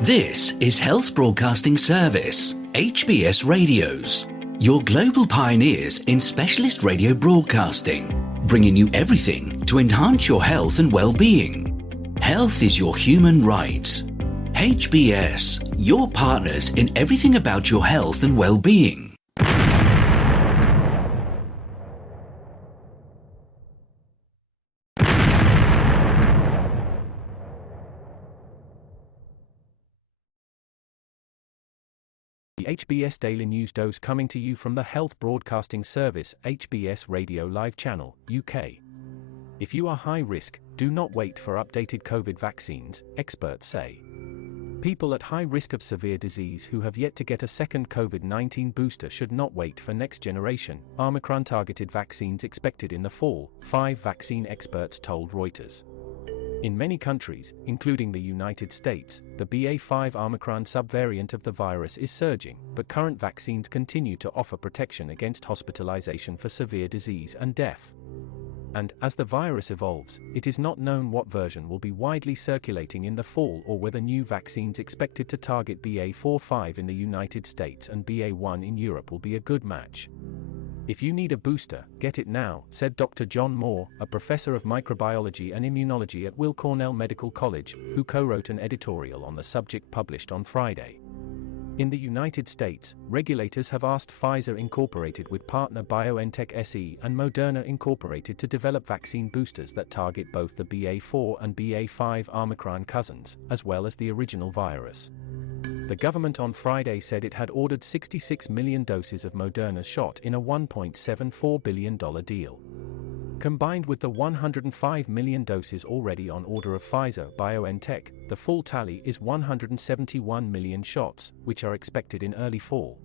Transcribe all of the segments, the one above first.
This is Health Broadcasting Service HBS Radios, your global pioneers in specialist radio broadcasting, bringing you everything to enhance your health and well-being. Health is your human right. HBS, your partners in everything about your health and well-being. The HBS Daily News Dose coming to you from the Health Broadcasting Service HBS Radio Live Channel, UK. If you are high risk, do not wait for updated COVID vaccines, experts say. People at high risk of severe disease who have yet to get a second COVID-19 booster should not wait for next generation, Omicron-targeted vaccines expected in the fall, 5 vaccine experts told Reuters. In many countries, including the United States, the BA.5 Omicron subvariant of the virus is surging, but current vaccines continue to offer protection against hospitalization for severe disease and death. And, as the virus evolves, it is not known what version will be widely circulating in the fall or whether new vaccines expected to target BA.4/5 in the United States and BA.1 in Europe will be a good match. If you need a booster, get it now, said Dr. John Moore, a professor of microbiology and immunology at Weill Cornell Medical College, who co-wrote an editorial on the subject published on Friday. In the United States, regulators have asked Pfizer Incorporated with partner BioNTech SE and Moderna Incorporated to develop vaccine boosters that target both the BA.4 and BA.5 Omicron cousins, as well as the original virus. The government on Friday said it had ordered 66 million doses of Moderna's shot in a $1.74 billion deal. Combined with the 105 million doses already on order of Pfizer-BioNTech, the full tally is 171 million shots, which are expected in early fall.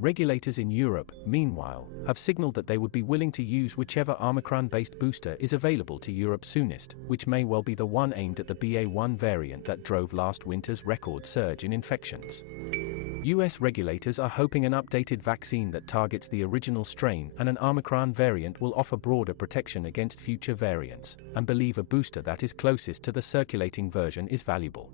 Regulators in Europe, meanwhile, have signaled that they would be willing to use whichever Omicron-based booster is available to Europe soonest, which may well be the one aimed at the BA.1 variant that drove last winter's record surge in infections. US regulators are hoping an updated vaccine that targets the original strain and an Omicron variant will offer broader protection against future variants, and believe a booster that is closest to the circulating version is valuable.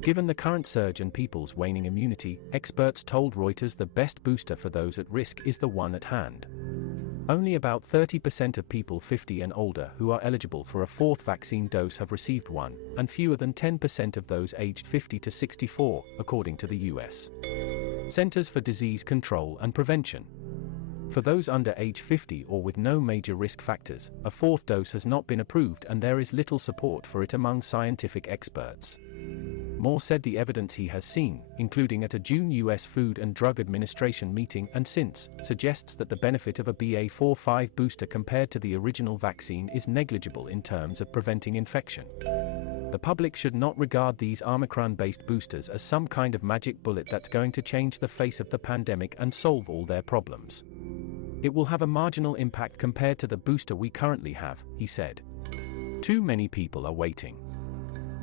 Given the current surge and people's waning immunity, experts told Reuters the best booster for those at risk is the one at hand. Only about 30% of people 50 and older who are eligible for a fourth vaccine dose have received one, and fewer than 10% of those aged 50 to 64, according to the U.S. Centers for Disease Control and Prevention. For those under age 50 or with no major risk factors, a fourth dose has not been approved and there is little support for it among scientific experts. Moore said the evidence he has seen, including at a June U.S. Food and Drug Administration meeting and since, suggests that the benefit of a BA.4/5 booster compared to the original vaccine is negligible in terms of preventing infection. The public should not regard these Omicron-based boosters as some kind of magic bullet that's going to change the face of the pandemic and solve all their problems. It will have a marginal impact compared to the booster we currently have, he said. Too many people are waiting.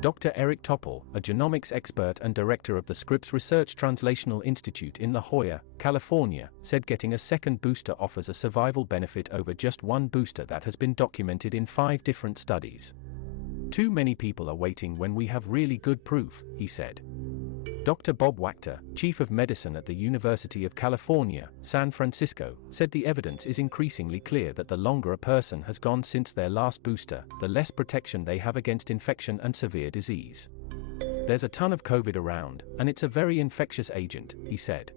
Dr. Eric Topol, a genomics expert and director of the Scripps Research Translational Institute in La Jolla, California, said getting a second booster offers a survival benefit over just one booster that has been documented in 5 different studies. Too many people are waiting when we have really good proof, he said. Dr. Bob Wachter, chief of medicine at the University of California, San Francisco, said the evidence is increasingly clear that the longer a person has gone since their last booster, the less protection they have against infection and severe disease. There's a ton of COVID around, and it's a very infectious agent, he said.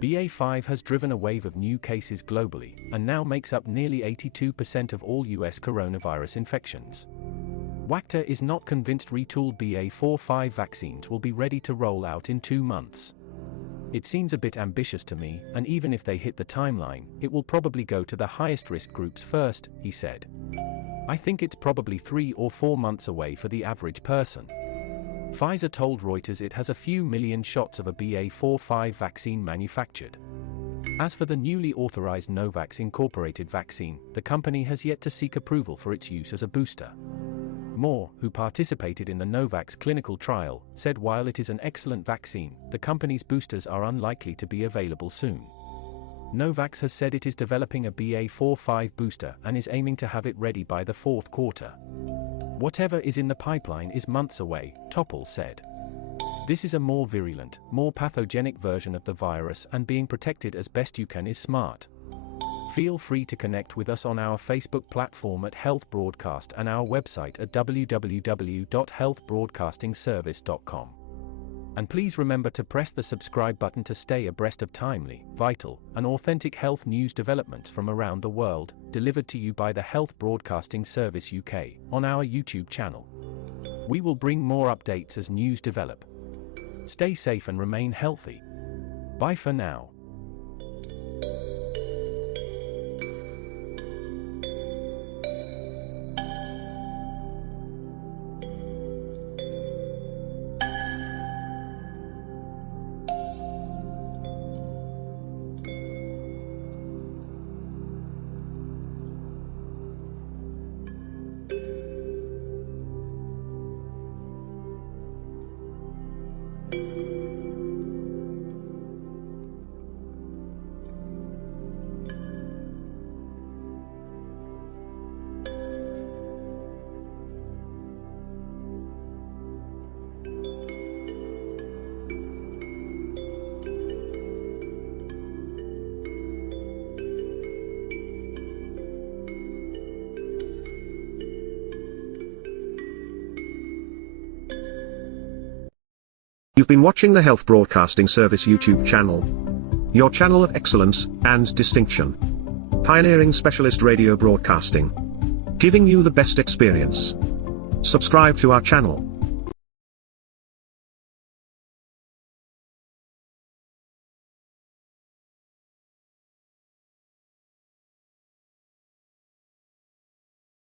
BA.5 has driven a wave of new cases globally, and now makes up nearly 82% of all US coronavirus infections. Wachter is not convinced retooled BA.4/5 vaccines will be ready to roll out in 2 months. It seems a bit ambitious to me, and even if they hit the timeline, it will probably go to the highest risk groups first, he said. I think it's probably 3 or 4 months away for the average person. Pfizer told Reuters it has a few million shots of a BA.4/5 vaccine manufactured. As for the newly authorized Novavax Incorporated vaccine, the company has yet to seek approval for its use as a booster. Moore, who participated in the Novavax clinical trial, said while it is an excellent vaccine, the company's boosters are unlikely to be available soon. Novavax has said it is developing a BA.4/5 booster and is aiming to have it ready by the 4th quarter. Whatever is in the pipeline is months away, Topol said. This is a more virulent, more pathogenic version of the virus, and being protected as best you can is smart. Feel free to connect with us on our Facebook platform at Health Broadcast and our website at www.healthbroadcastingservice.com. And please remember to press the subscribe button to stay abreast of timely, vital, and authentic health news developments from around the world, delivered to you by the Health Broadcasting Service UK on our YouTube channel. We will bring more updates as news develop. Stay safe and remain healthy. Bye for now. You've been watching the Health Broadcasting Service YouTube channel. Your channel of excellence and distinction. Pioneering specialist radio broadcasting. Giving you the best experience. Subscribe to our channel.